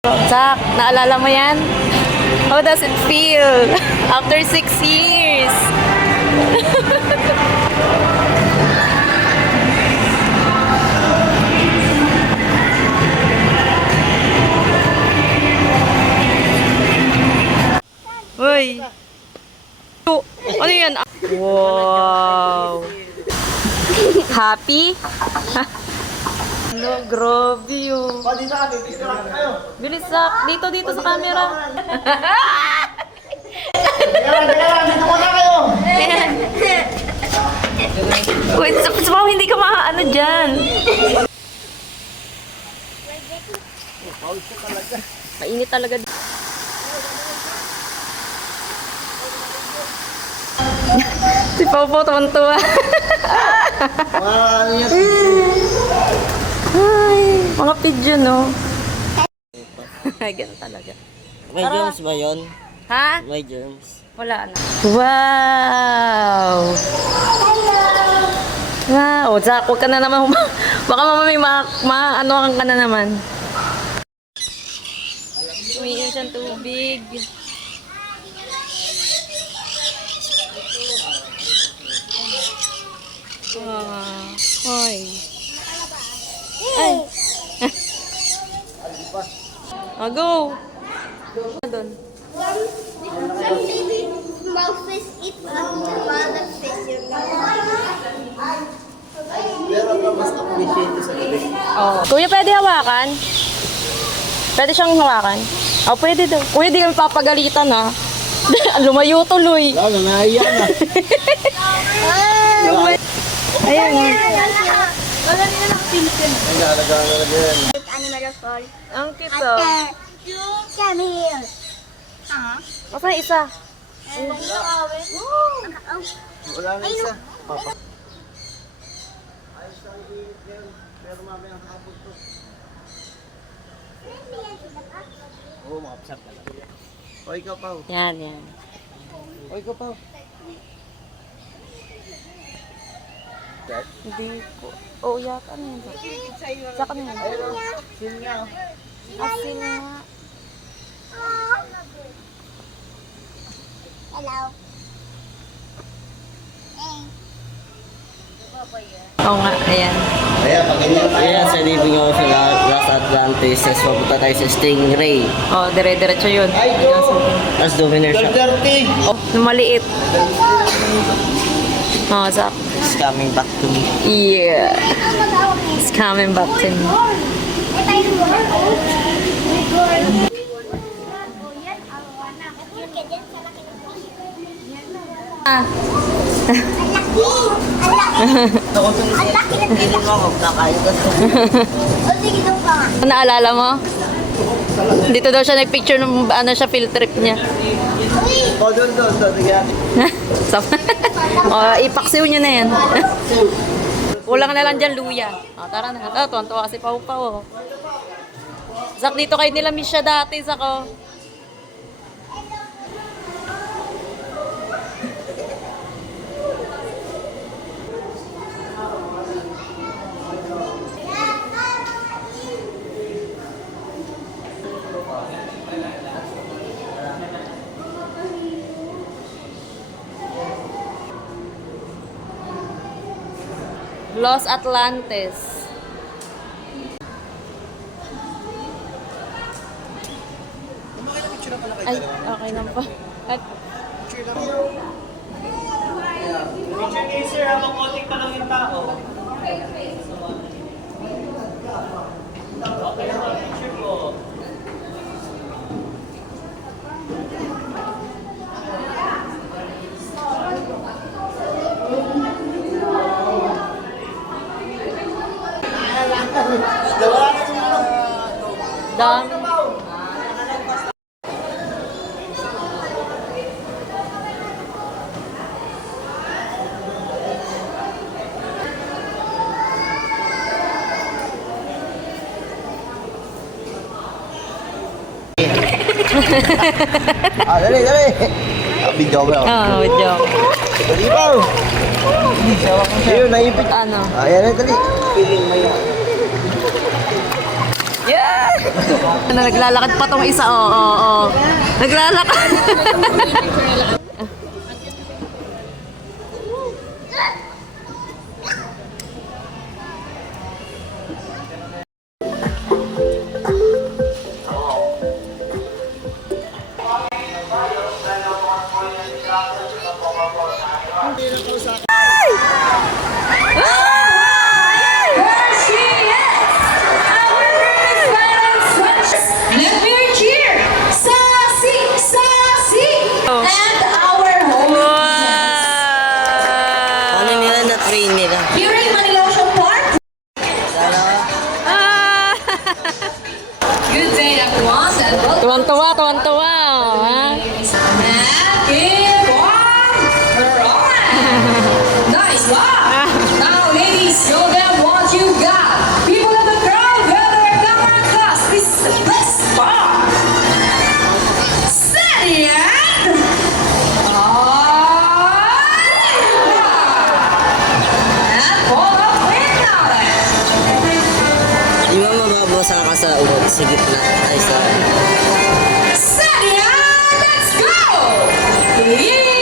Zach, naalala mo yan? How does it feel after 6 years? Uy! Ano yan? Wow! Happy? No, grabe yun. Bilis Zach. Dito sa camera. Wait, sa hindi ka makaano dyan. Mainit talaga. Si Pau po tuwan-tuwa. Ay, mga pigeon, no? Ganun talaga. May germs ba yun? Ha? May germs. Wala na. Wow! Wow! Zach, huwag ka na naman. Baka mamami ano ka na naman. Umiinom siyang tubig. Ay. Ay. Go. Doon. Some baby small fish eat other fish, you know. Pero ka mas appreciate sa gabi. Oh. Kuya, pwede hawakan? Pwede siyang hawakan? Oh, pwede daw. Kuya, di kami papagalitan, ha? Lumayo tuloy. Wala, nangahiya na. Ayan. Wala nila nakapilitin. Nagalaga-alaga. Animal of all. Ang cute, oh. Come here. Masa isa? Wala na isa. Papa. Ayos lang iinit ngayon. Pero mamaya ang hapon to. Oo, makapsap ka lang. O, ikaw, Pao. Yan. O, ikaw, Pao. Hindi ko. Oh, yata ano yun? Saka na yun. Ayun, o. Sin nga, o. Asin nga. Hello. Oo nga, ayan. Ayan, sa living ako sa Las Atlantis. Tapos papunta tayo sa Stingray. Oh, dire-diretso yun. Tapos souvenir shop. Oh, maliit. Oh, Zach. It's coming back to me. Yeah. It's coming back to me. Ah. Naalala mo? Dito daw siya nag-picture ng ano siya, field trip niya. O, doon. Oh, ipaksiw niyo na yan. Kulang na lang dyan, luya. Oh, tara na. Ito, tuwan-tuwa kasi Pau-Pau. Zach, dito kayo nila miss siya dati, Zach, oh. Los Atlantis. Ay, okay lang po. Ay. Picture kayo, sir. Habang konting pa lang yung tao. Okay lang, picture ko. Dami. Dali. Video ba? Oh, joke. Dali pa. Ayun, naipit. Ano? Ayan na, dali. Piling mo yan. Yeah! Naglalakad pa tong isa, oo. Naglalakad. Let me cheer! Sassy! Sassy! Oh. And our home Ano nila na train nila? here in Manila Ocean Park. Ah! Good day, everyone, and welcome. Tuwan-tuwa. Ha? And keep on rolling. Nice one. Now, ladies, show them what you got. People in the crowd, gather a camera class. This is the best part. Steady and and pull up with knowledge. Di ba mababasa ka sa uwag sa gitna? Ay, sa... Steady and let's go. 3,